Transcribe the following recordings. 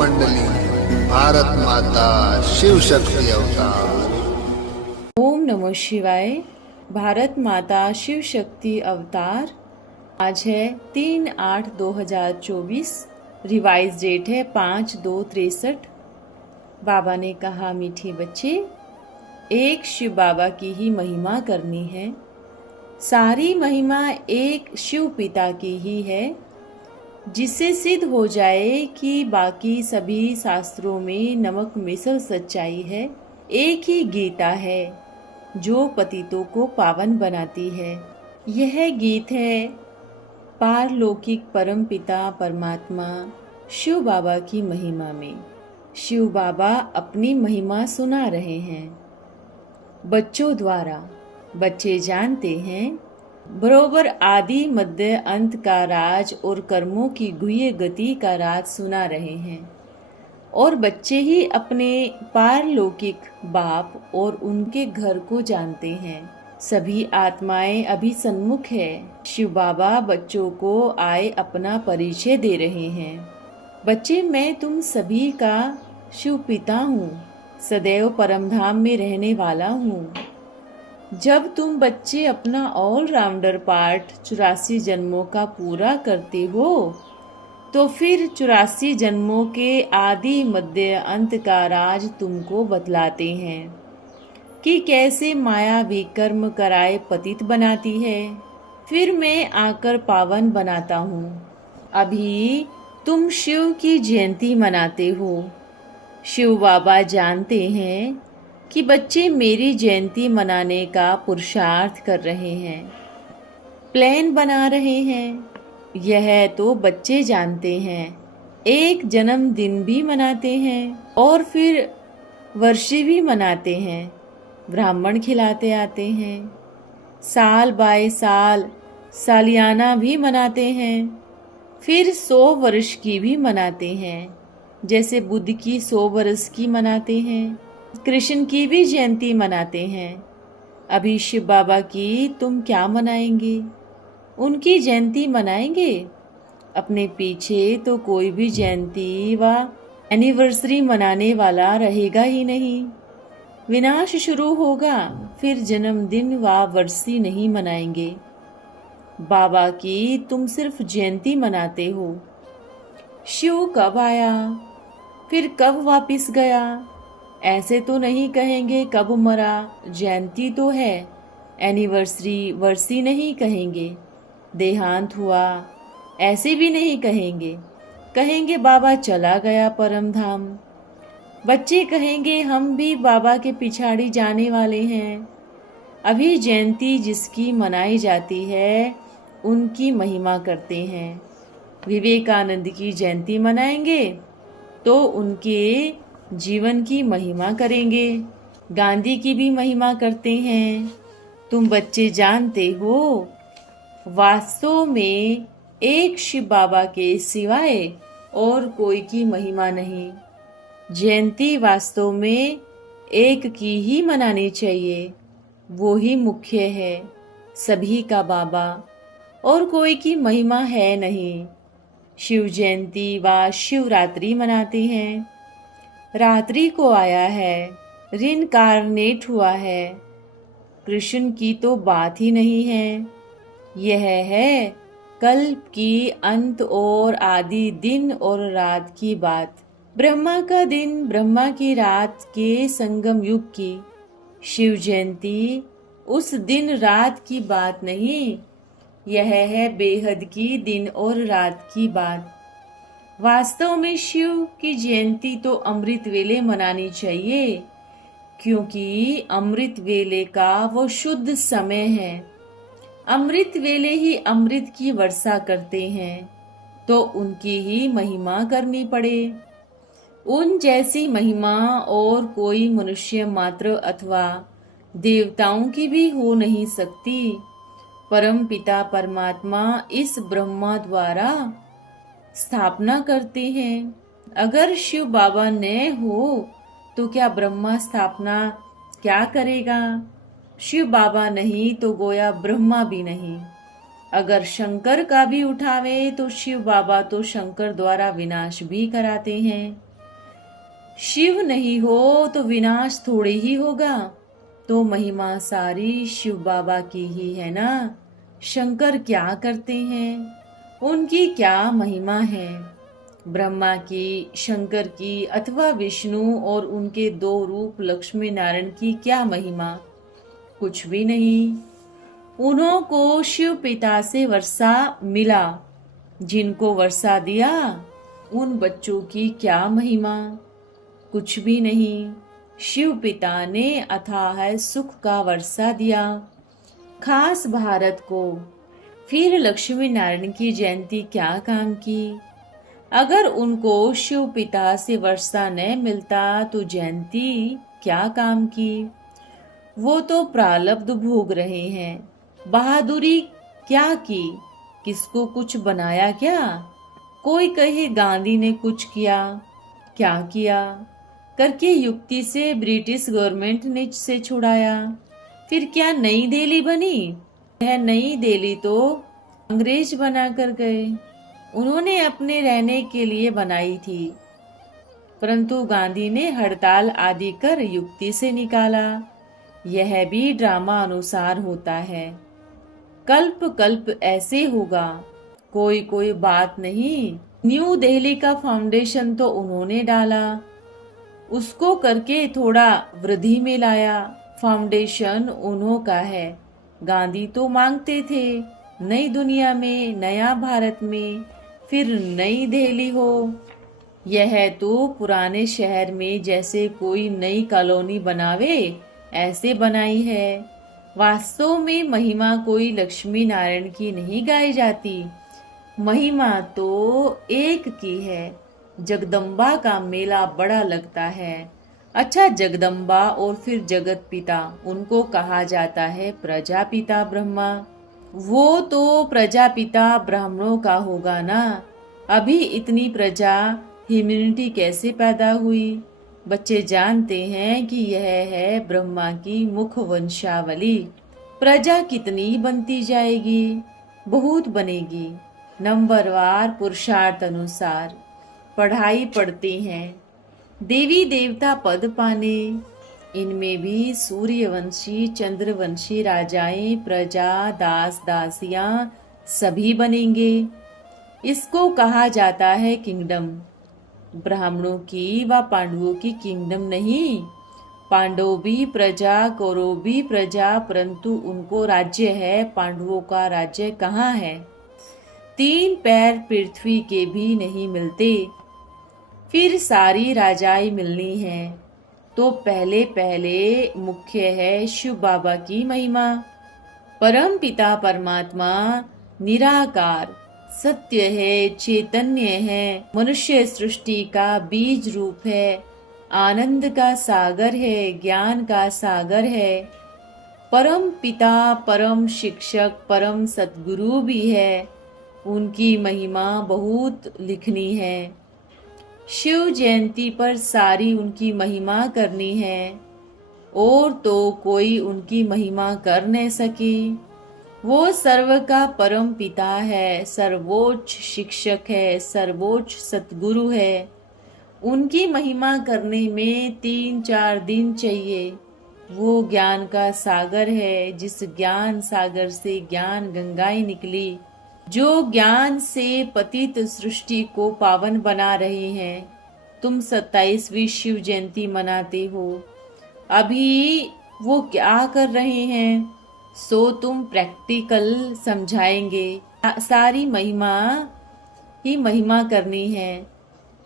मंडली, भारत माता शिव शक्ति अवतार। ओम नमः शिवाय। भारत माता शिव शक्ति अवतार। आज है 3/8/2024। रिवाइज डेट है 5/2/63। बाबा ने कहा, मीठे बच्चे, एक शिव बाबा की ही महिमा करनी है। सारी महिमा एक शिव पिता की ही है, जिससे सिद्ध हो जाए कि बाकी सभी शास्त्रों में नमक मिसल सच्चाई है। एक ही गीता है जो पतितों को पावन बनाती है। यह गीत है पारलौकिक परम पिता परमात्मा शिव बाबा की महिमा में। शिव बाबा अपनी महिमा सुना रहे हैं बच्चों द्वारा। बच्चे जानते हैं बरोबर आदि मध्य अंत का राज और कर्मों की गुह्य गति का राज सुना रहे हैं, और बच्चे ही अपने पारलौकिक बाप और उनके घर को जानते हैं। सभी आत्माएं अभी सन्मुख है। शिव बाबा बच्चों को आए अपना परिचय दे रहे हैं। बच्चे, मैं तुम सभी का शिव पिता हूँ, सदैव परमधाम में रहने वाला हूँ। जब तुम बच्चे अपना ऑलराउंडर पार्ट 84 जन्मों का पूरा करते हो, तो फिर 84 जन्मों के आदि मध्य अंत का राज तुमको बतलाते हैं कि कैसे माया विकर्म कराए पतित बनाती है, फिर मैं आकर पावन बनाता हूँ। अभी तुम शिव की जयंती मनाते हो। शिव बाबा जानते हैं कि बच्चे मेरी जयंती मनाने का पुरुषार्थ कर रहे हैं, प्लान बना रहे हैं। यह तो बच्चे जानते हैं। एक जन्मदिन भी मनाते हैं और फिर वर्षी भी मनाते हैं, ब्राह्मण खिलाते आते हैं। साल बाय साल सालियाना भी मनाते हैं, फिर 100 वर्ष की भी मनाते हैं, जैसे बुद्ध की 100 वर्ष की मनाते हैं। कृष्ण की भी जयंती मनाते हैं। अभी शिव बाबा की तुम क्या मनाएंगे? उनकी जयंती मनाएंगे? अपने पीछे तो कोई भी जयंती व एनिवर्सरी मनाने वाला रहेगा ही नहीं। विनाश शुरू होगा, फिर जन्मदिन व वर्षी नहीं मनाएंगे। बाबा की तुम सिर्फ जयंती मनाते हो। शिव कब आया, फिर कब वापिस गया, ऐसे तो नहीं कहेंगे कब मरा। जयंती तो है, एनिवर्सरी वर्षी नहीं कहेंगे। देहांत हुआ, ऐसे भी नहीं कहेंगे। कहेंगे बाबा चला गया परम धाम। बच्चे कहेंगे हम भी बाबा के पिछाड़ी जाने वाले हैं। अभी जयंती जिसकी मनाई जाती है उनकी महिमा करते हैं। विवेकानंद की जयंती मनाएंगे तो उनके जीवन की महिमा करेंगे। गांधी की भी महिमा करते हैं। तुम बच्चे जानते हो, वास्तव में एक शिव बाबा के सिवाय और कोई की महिमा नहीं। जयंती वास्तव में एक की ही मनानी चाहिए, वो ही मुख्य है, सभी का बाबा, और कोई की महिमा है नहीं। शिव जयंती व शिवरात्रि मनाते हैं। रात्रि को आया है, रिनकार्नेट हुआ है। कृष्ण की तो बात ही नहीं है। यह है कल्प की अंत और आदि दिन और रात की बात। ब्रह्मा का दिन, ब्रह्मा की रात के संगम युग की। शिव जयंती उस दिन रात की बात नहीं, यह है बेहद की दिन और रात की बात। वास्तव में शिव की जयंती तो अमृत वेले मनानी चाहिए, क्योंकि अमृत वेले का वो शुद्ध समय है। अमृत वेले ही अमृत की वर्षा करते हैं, तो उनकी ही महिमा करनी पड़े। उन जैसी महिमा और कोई मनुष्य मात्र अथवा देवताओं की भी हो नहीं सकती। परम पिता परमात्मा इस ब्रह्मा द्वारा स्थापना करते हैं। अगर शिव बाबा न हो तो क्या ब्रह्मा स्थापना क्या करेगा? शिव बाबा नहीं तो गोया ब्रह्मा भी नहीं। अगर शंकर का भी उठावे तो शिव बाबा तो शंकर द्वारा विनाश भी कराते हैं। शिव नहीं हो तो विनाश थोड़े ही होगा। तो महिमा सारी शिव बाबा की ही है ना। शंकर क्या करते हैं, उनकी क्या महिमा है। ब्रह्मा की, शंकर की अथवा विष्णु और उनके दो रूप लक्ष्मी नारायण की क्या महिमा, कुछ भी नहीं। उन्हों को शिव पिता से वर्षा मिला, जिनको वर्षा दिया उन बच्चों की क्या महिमा, कुछ भी नहीं। शिव पिता ने अथाह सुख का वर्षा दिया खास भारत को। फिर लक्ष्मी नारायण की जयंती क्या काम की। अगर उनको शिव पिता से वर्षा न मिलता तो जयंती क्या काम की। वो तो प्रारब्ध भोग रहे हैं। बहादुरी क्या की, किसको कुछ बनाया क्या। कोई कहे गांधी ने कुछ किया, क्या किया करके युक्ति से ब्रिटिश गवर्नमेंट ने से छुड़ाया। फिर क्या नई दिल्ली बनी। यह नई दिल्ली तो अंग्रेज बना कर गए, उन्होंने अपने रहने के लिए बनाई थी, परंतु गांधी ने हड़ताल आदि कर युक्ति से निकाला। यह भी ड्रामा अनुसार होता है। कल्प कल्प ऐसे होगा, कोई कोई बात नहीं। न्यू दिल्ली का फाउंडेशन तो उन्होंने डाला, उसको करके थोड़ा वृद्धि में लाया। फाउंडेशन उन्हों का है। गांधी तो मांगते थे नई दुनिया में, नया भारत में, फिर नई दिल्ली हो। यह तो पुराने शहर में जैसे कोई नई कॉलोनी बनावे ऐसे बनाई है। वास्तव में महिमा कोई लक्ष्मी नारायण की नहीं गाई जाती। महिमा तो एक की है। जगदम्बा का मेला बड़ा लगता है। अच्छा, जगदम्बा और फिर जगत पिता, उनको कहा जाता है प्रजापिता ब्रह्मा। वो तो प्रजापिता ब्राह्मणों का होगा ना। अभी इतनी प्रजा, ह्यूमैनिटी कैसे पैदा हुई। बच्चे जानते हैं कि यह है ब्रह्मा की मुख वंशावली। प्रजा कितनी बनती जाएगी, बहुत बनेगी। नंबरवार पुरुषार्थ अनुसार पढ़ाई पढ़ते हैं। देवी देवता पद पाने, इनमें भी सूर्यवंशी चंद्रवंशी राजाएं, प्रजा, दास दासियां सभी बनेंगे। इसको कहा जाता है किंगडम। ब्राह्मणों की व पांडवों की किंगडम नहीं। पांडव भी प्रजा, कौरव भी प्रजा, परंतु उनको राज्य है, पांडवों का राज्य कहाँ है। 3 पैर पृथ्वी के भी नहीं मिलते। फिर सारी राजाएं मिलनी है, तो पहले पहले मुख्य है शिव बाबा की महिमा। परम पिता परमात्मा निराकार सत्य है, चैतन्य है, मनुष्य सृष्टि का बीज रूप है, आनंद का सागर है, ज्ञान का सागर है। परम पिता, परम शिक्षक, परम सद्गुरु भी है। उनकी महिमा बहुत लिखनी है। शिव जयंती पर सारी उनकी महिमा करनी है, और तो कोई उनकी महिमा कर न सके। वो सर्व का परम पिता है, सर्वोच्च शिक्षक है, सर्वोच्च सतगुरु है। उनकी महिमा करने में 3-4 दिन चाहिए। वो ज्ञान का सागर है, जिस ज्ञान सागर से ज्ञान गंगाएं निकली, जो ज्ञान से पतित सृष्टि को पावन बना रहे हैं। तुम 27वीं शिव जयंती मनाते हो, अभी वो क्या कर रहे हैं सो तुम प्रैक्टिकल समझाएंगे। सारी महिमा ही महिमा करनी है,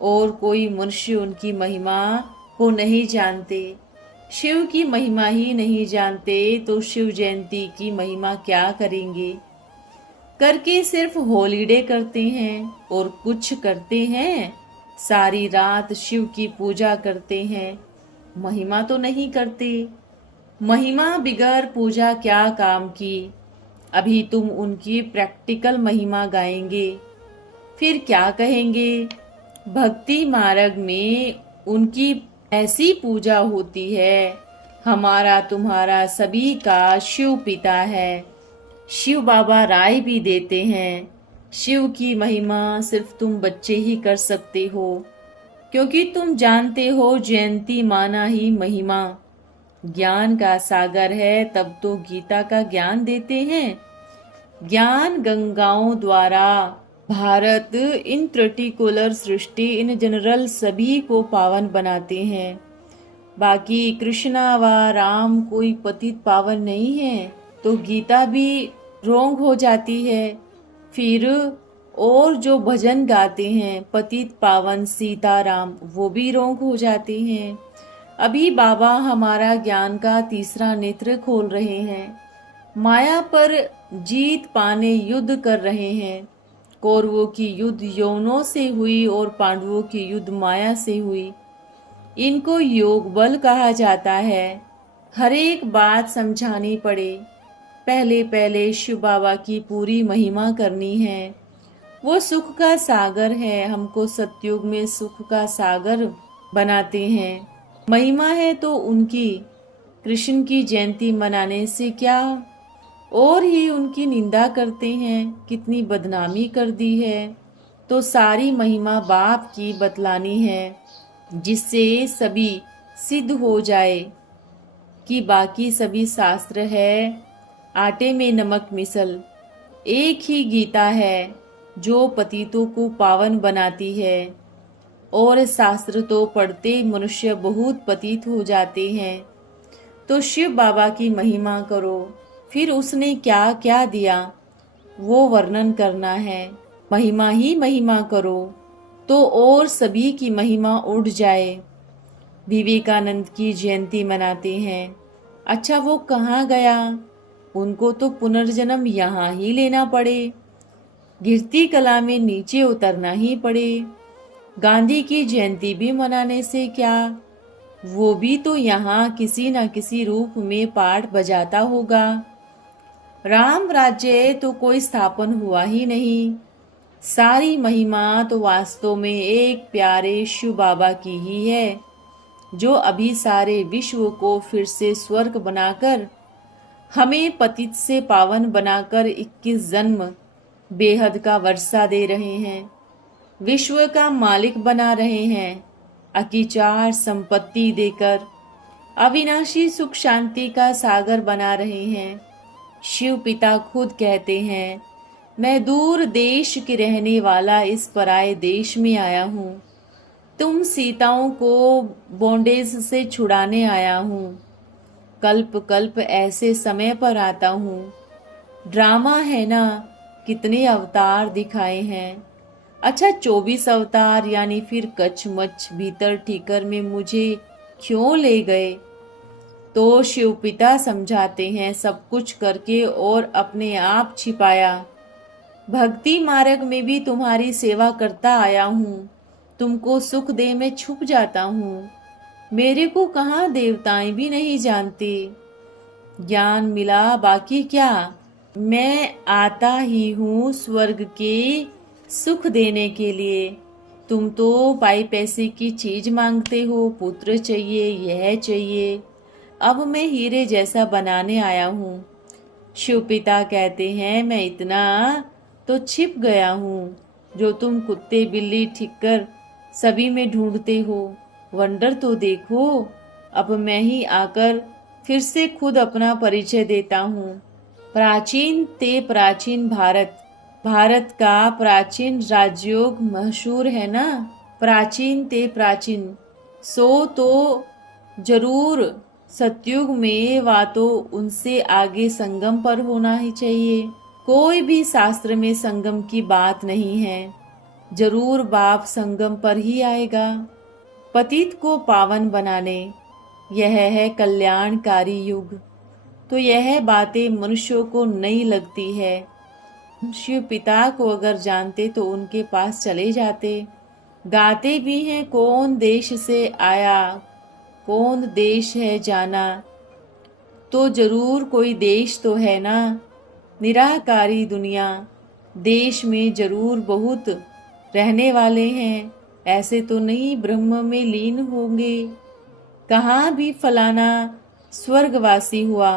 और कोई मनुष्य उनकी महिमा को नहीं जानते, शिव की महिमा ही नहीं जानते, तो शिव जयंती की महिमा क्या करेंगे। करके सिर्फ हॉलीडे करते हैं और कुछ करते हैं, सारी रात शिव की पूजा करते हैं, महिमा तो नहीं करते। महिमा बिगर पूजा क्या काम की। अभी तुम उनकी प्रैक्टिकल महिमा गाएंगे, फिर क्या कहेंगे। भक्ति मार्ग में उनकी ऐसी पूजा होती है, हमारा तुम्हारा सभी का शिव पिता है। शिव बाबा राय भी देते हैं, शिव की महिमा सिर्फ तुम बच्चे ही कर सकते हो। क्योंकि तुम जानते हो जयंती माना ही महिमा ज्ञान का सागर है, तब तो गीता का ज्ञान देते हैं। ज्ञान गंगाओं द्वारा भारत इन पर्टिकुलर सृष्टि इन जनरल सभी को पावन बनाते हैं। बाकी कृष्णा व राम कोई पतित पावन नहीं है, तो गीता भी रोंग हो जाती है। फिर और जो भजन गाते हैं पतित पावन सीताराम, वो भी रोंग हो जाते हैं। अभी बाबा हमारा ज्ञान का तीसरा नेत्र खोल रहे हैं। माया पर जीत पाने युद्ध कर रहे हैं। कौरवों की युद्ध यौनों से हुई और पांडवों की युद्ध माया से हुई। इनको योग बल कहा जाता है। हर एक बात समझानी पड़े। पहले पहले शिव बाबा की पूरी महिमा करनी है। वो सुख का सागर है, हमको सतयुग में सुख का सागर बनाते हैं। महिमा है तो उनकी, कृष्ण की जयंती मनाने से क्या, और ही उनकी निंदा करते हैं। कितनी बदनामी कर दी है। तो सारी महिमा बाप की बतलानी है, जिससे सभी सिद्ध हो जाए कि बाकी सभी शास्त्र है आटे में नमक मिसल। एक ही गीता है जो पतितों को पावन बनाती है। और शास्त्र तो पढ़ते मनुष्य बहुत पतित हो जाते हैं। तो शिव बाबा की महिमा करो, फिर उसने क्या क्या दिया वो वर्णन करना है। महिमा ही महिमा करो तो और सभी की महिमा उड़ जाए। विवेकानंद की जयंती मनाते हैं। अच्छा, वो कहाँ गया? उनको तो पुनर्जन्म यहाँ ही लेना पड़े, गिरती कला में नीचे उतरना ही पड़े। गांधी की जयंती भी मनाने से क्या, वो भी तो यहाँ किसी न किसी रूप में पाठ बजाता होगा। राम राज्य तो कोई स्थापन हुआ ही नहीं। सारी महिमा तो वास्तव में एक प्यारे शिव बाबा की ही है, जो अभी सारे विश्व को फिर से स्वर्ग बनाकर हमें पतित से पावन बनाकर 21 जन्म बेहद का वर्षा दे रहे हैं। विश्व का मालिक बना रहे हैं। अकीचार संपत्ति देकर अविनाशी सुख शांति का सागर बना रहे हैं। शिव पिता खुद कहते हैं, मैं दूर देश के रहने वाला इस पराये देश में आया हूँ। तुम सीताओं को बॉन्डेज से छुड़ाने आया हूँ। कल्प कल्प ऐसे समय पर आता हूँ। ड्रामा है ना, कितने अवतार दिखाए हैं। अच्छा, 24 अवतार, यानी फिर कचमच भीतर ठीकर में मुझे क्यों ले गए? तो शिव पिता समझाते हैं, सब कुछ करके और अपने आप छिपाया। भक्ति मार्ग में भी तुम्हारी सेवा करता आया हूँ। तुमको सुख दे मैं छुप जाता हूँ। मेरे को कहाँ देवताएं भी नहीं जानते। ज्ञान मिला, बाकी क्या। मैं आता ही हूँ स्वर्ग के सुख देने के लिए। तुम तो पाई पैसे की चीज मांगते हो, पुत्र चाहिए, यह चाहिए। अब मैं हीरे जैसा बनाने आया हूँ। शिव पिता कहते हैं, मैं इतना तो छिप गया हूँ जो तुम कुत्ते बिल्ली ठिक्कर सभी में ढूंढते हो। वंडर तो देखो, अब मैं ही आकर फिर से खुद अपना परिचय देता हूँ। प्राचीन ते प्राचीन भारत, भारत का प्राचीन राजयोग मशहूर है ना। प्राचीन ते प्राचीन, सो तो जरूर सतयुग में वा तो उनसे आगे संगम पर होना ही चाहिए। कोई भी शास्त्र में संगम की बात नहीं है। जरूर बाप संगम पर ही आएगा, पतित को पावन बनाने। यह है कल्याणकारी युग। तो यह बातें मनुष्यों को नहीं लगती है। शिव पिता को अगर जानते तो उनके पास चले जाते। गाते भी हैं, कौन देश से आया, कौन देश है जाना। तो जरूर कोई देश तो है ना। निराकारी दुनिया, देश में जरूर बहुत रहने वाले हैं। ऐसे तो नहीं ब्रह्म में लीन होंगे। कहाँ भी फलाना स्वर्गवासी हुआ।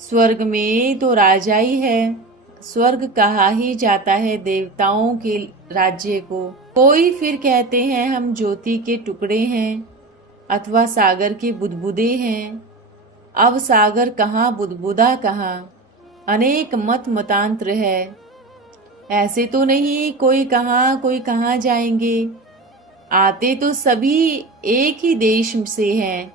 स्वर्ग में तो राजा ही है, स्वर्ग कहा ही जाता है देवताओं के राज्य को। कोई फिर कहते हैं हम ज्योति के टुकड़े हैं अथवा सागर के बुदबुदे हैं। अब सागर कहाँ, बुदबुदा कहाँ, अनेक मत मतांतर है। ऐसे तो नहीं कोई कहाँ जाएंगे। आते तो सभी एक ही देश से हैं।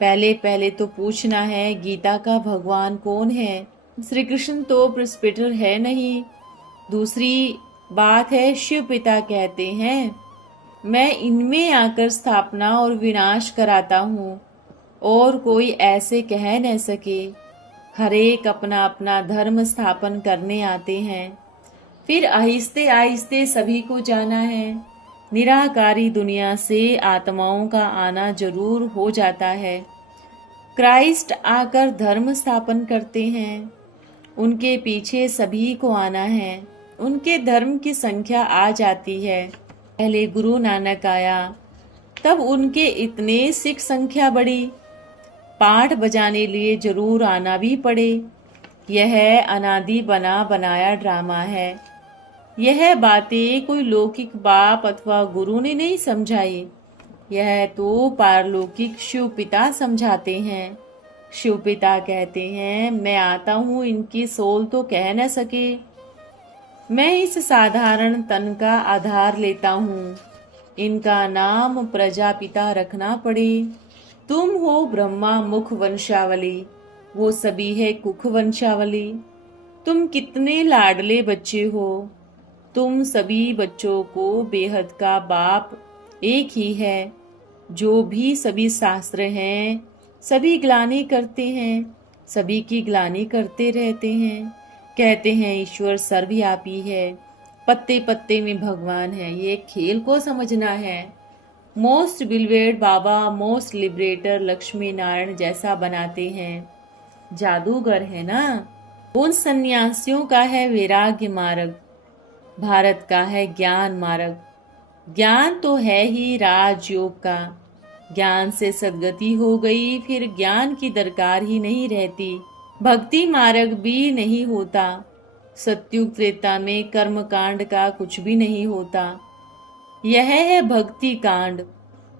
पहले तो पूछना है गीता का भगवान कौन है। श्री कृष्ण तो प्रिस्पिटर है नहीं। दूसरी बात है शिव पिता कहते हैं मैं इनमें आकर स्थापना और विनाश कराता हूँ और कोई ऐसे कह न सके। हर एक अपना अपना धर्म स्थापन करने आते हैं। फिर आहिस्ते आहिस्ते सभी को जाना है। निराकारी दुनिया से आत्माओं का आना जरूर हो जाता है। क्राइस्ट आकर धर्म स्थापन करते हैं। उनके पीछे सभी को आना है। उनके धर्म की संख्या आ जाती है। पहले गुरु नानक आया, तब उनके इतने सिख संख्या बढ़ी। पाठ बजाने लिए जरूर आना भी पड़े। यह अनादि बना बनाया ड्रामा है। यह बातें कोई लौकिक बाप अथवा गुरु ने नहीं समझाई। यह तो पारलौकिक शिव पिता समझाते हैं। शिव पिता कहते हैं मैं आता हूँ, इनकी सोल तो कह न सके। मैं इस साधारण तन का आधार लेता हूँ। इनका नाम प्रजापिता रखना पड़े। तुम हो ब्रह्मा मुख वंशावली, वो सभी है कुख वंशावली। तुम कितने लाडले बच्चे हो। तुम सभी बच्चों को बेहद का बाप एक ही है। जो भी सभी शास्त्र हैं सभी ग्लानि करते हैं, सभी की ग्लानि करते रहते हैं। कहते हैं ईश्वर सर्वव्यापी है, पत्ते पत्ते में भगवान है। ये खेल को समझना है। मोस्ट बिलवेड बाबा, मोस्ट लिबरेटर लक्ष्मी नारायण जैसा बनाते हैं। जादूगर है ना। उन सन्यासियों का है वैराग्य मार्ग, भारत का है ज्ञान मार्ग। ज्ञान तो है ही राजयोग का। ज्ञान से सद्गति हो गई, फिर ज्ञान की दरकार ही नहीं रहती। भक्ति मार्ग भी नहीं होता। सत्युग त्रेता में कर्म कांड का कुछ भी नहीं होता। यह है भक्ति कांड।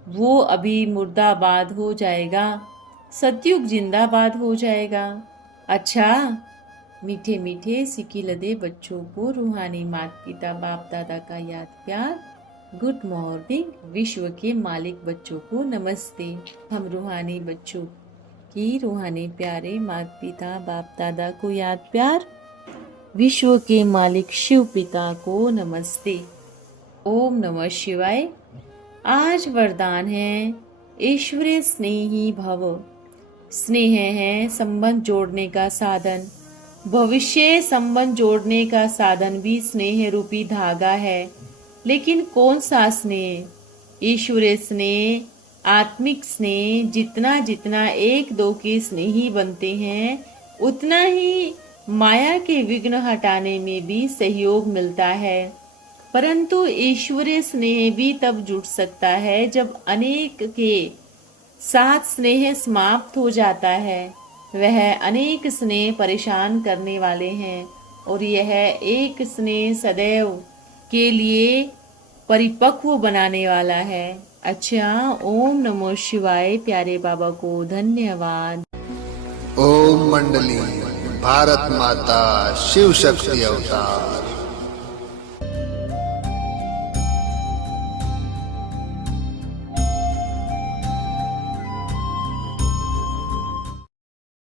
वो अभी मुर्दाबाद हो जाएगा, सत्युग जिंदाबाद हो जाएगा। अच्छा, मीठे मीठे सिकी लदे बच्चों को रूहानी माता पिता बाप दादा का याद प्यार। Good morning. विश्व के मालिक बच्चों को नमस्ते। हम रूहानी बच्चों की रूहानी प्यारे माता पिता बाप दादा को याद प्यार। विश्व के मालिक शिव पिता को नमस्ते। ओम नमः शिवाय। आज वरदान है ईश्वरीय स्नेही भव। स्नेह है संबंध जोड़ने का साधन। भविष्य संबंध जोड़ने का साधन भी स्नेह रूपी धागा है। लेकिन कौन सा स्नेह? ईश्वरीय स्नेह, आत्मिक स्नेह। जितना जितना एक दो के स्नेही बनते हैं उतना ही माया के विघ्न हटाने में भी सहयोग मिलता है। परंतु ईश्वरीय स्नेह भी तब जुट सकता है जब अनेक के साथ स्नेह समाप्त हो जाता है। वह अनेक स्नेह परेशान करने वाले हैं और यह एक स्नेह सदैव के लिए परिपक्व बनाने वाला है। अच्छा, ओम नमो शिवाय। प्यारे बाबा को धन्यवाद। ओम मंडली। भारत माता शिव शक्ति अवतार।